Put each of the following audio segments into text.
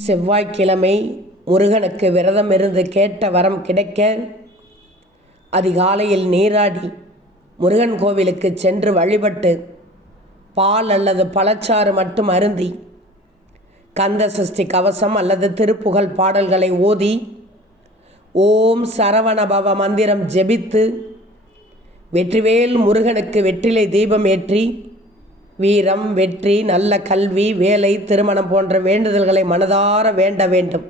செவ்வாய்க்கிழமை முருகனுக்கு விரதம் இருந்து கேட்ட வரம் கிடைக்க அதிகாலையில் நீராடி முருகன் கோவிலுக்கு சென்று வழிபட்டு பால் அல்லது பழச்சாறு மட்டும் அருந்தி கந்த சஷ்டி கவசம் அல்லது திருப்புகழ் பாடல்களை ஓதி ஓம் சரவணபவ மந்திரம் ஜெபித்து வெற்றிவேல் முருகனுக்கு வெற்றிலை தீபம் ஏற்றி வீரம், வெற்றி, நல்ல கல்வி, வேலை, திருமணம் போன்ற வேண்டுதல்களை மனதார வேண்ட வேண்டும்.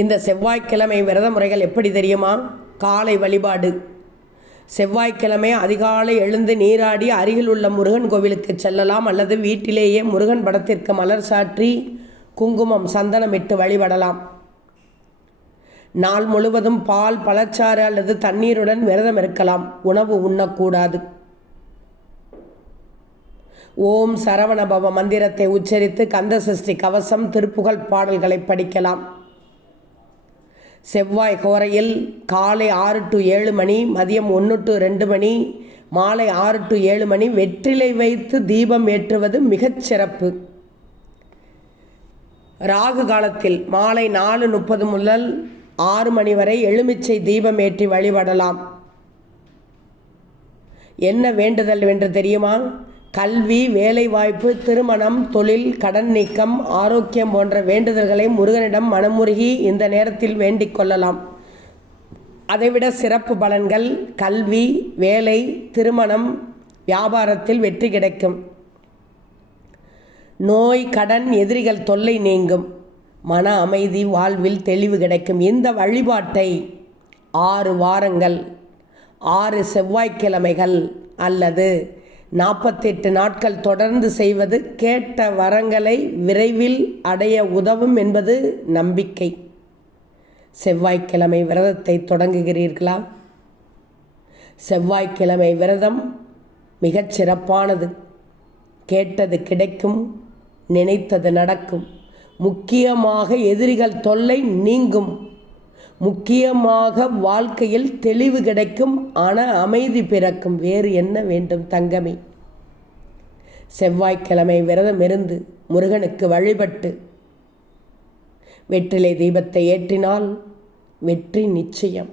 இந்த செவ்வாய்க்கிழமை விரத முறைகள் எப்படி தெரியுமா? காலை வழிபாடு. செவ்வாய்க்கிழமை அதிகாலை எழுந்து நீராடி அருகில் உள்ள முருகன் கோவிலுக்கு செல்லலாம் அல்லது வீட்டிலேயே முருகன் படத்திற்கு மலர் சாற்றி குங்குமம் சந்தனமிட்டு வழிபடலாம். நாள் முழுவதும் பால், பழச்சாறு அல்லது தண்ணீருடன் விரதம் இருக்கலாம். உணவு உண்ணக்கூடாது. ஓம் சரவணபவ மந்திரத்தை உச்சரித்து கந்த சஷ்டி கவசம், திருப்புகழ் பாடல்களை படிக்கலாம். செவ்வாய் கோரையில் காலை 6 to 7 மணி, மதியம் 1 to 2 மணி, மாலை 6 to 7 மணி வெற்றிலை வைத்து தீபம் ஏற்றுவது மிகச் சிறப்பு. ராகு காலத்தில் மாலை 4:30 முதல் 6 மணி வரை எலுமிச்சை தீபம் ஏற்றி வழிபடலாம். என்ன வேண்டுதல் என்று தெரியுமா? கல்வி, வேலைவாய்ப்பு, திருமணம், தொழில், கடன் நீக்கம், ஆரோக்கியம் போன்ற வேண்டுதல்களை முருகனிடம் மனமுருகி இந்த நேரத்தில் வேண்டிக் கொள்ளலாம். அதைவிட சிறப்பு பலன்கள் கல்வி, வேலை, திருமணம், வியாபாரத்தில் வெற்றி கிடைக்கும். நோய், கடன், எதிரிகள் தொல்லை நீங்கும். மன அமைதி, வாழ்வில் தெளிவு கிடைக்கும். இந்த வழிபாட்டை 6 வாரங்கள், 6 செவ்வாய்க்கிழமைகள் அல்லது 48 நாட்கள் தொடர்ந்து செய்வது கேட்ட வரங்களை விரைவில் அடைய உதவும் என்பது நம்பிக்கை. செவ்வாய்க்கிழமை விரதத்தை தொடங்குகிறீர்களா? செவ்வாய்க்கிழமை விரதம் மிகச் சிறப்பானது. கேட்டது கிடைக்கும், நினைத்தது நடக்கும். முக்கியமாக எதிரிகள் தொல்லை நீங்கும். முக்கியமாக வாழ்க்கையில் தெளிவு கிடைக்கும், அமைதி பிறக்கும். வேறு என்ன வேண்டும் தங்கமே? செவ்வாய்க்கிழமை விரதம் இருந்து முருகனுக்கு வழிபட்டு வெற்றிலை தீபத்தை ஏற்றினால் வெற்றி நிச்சயம்.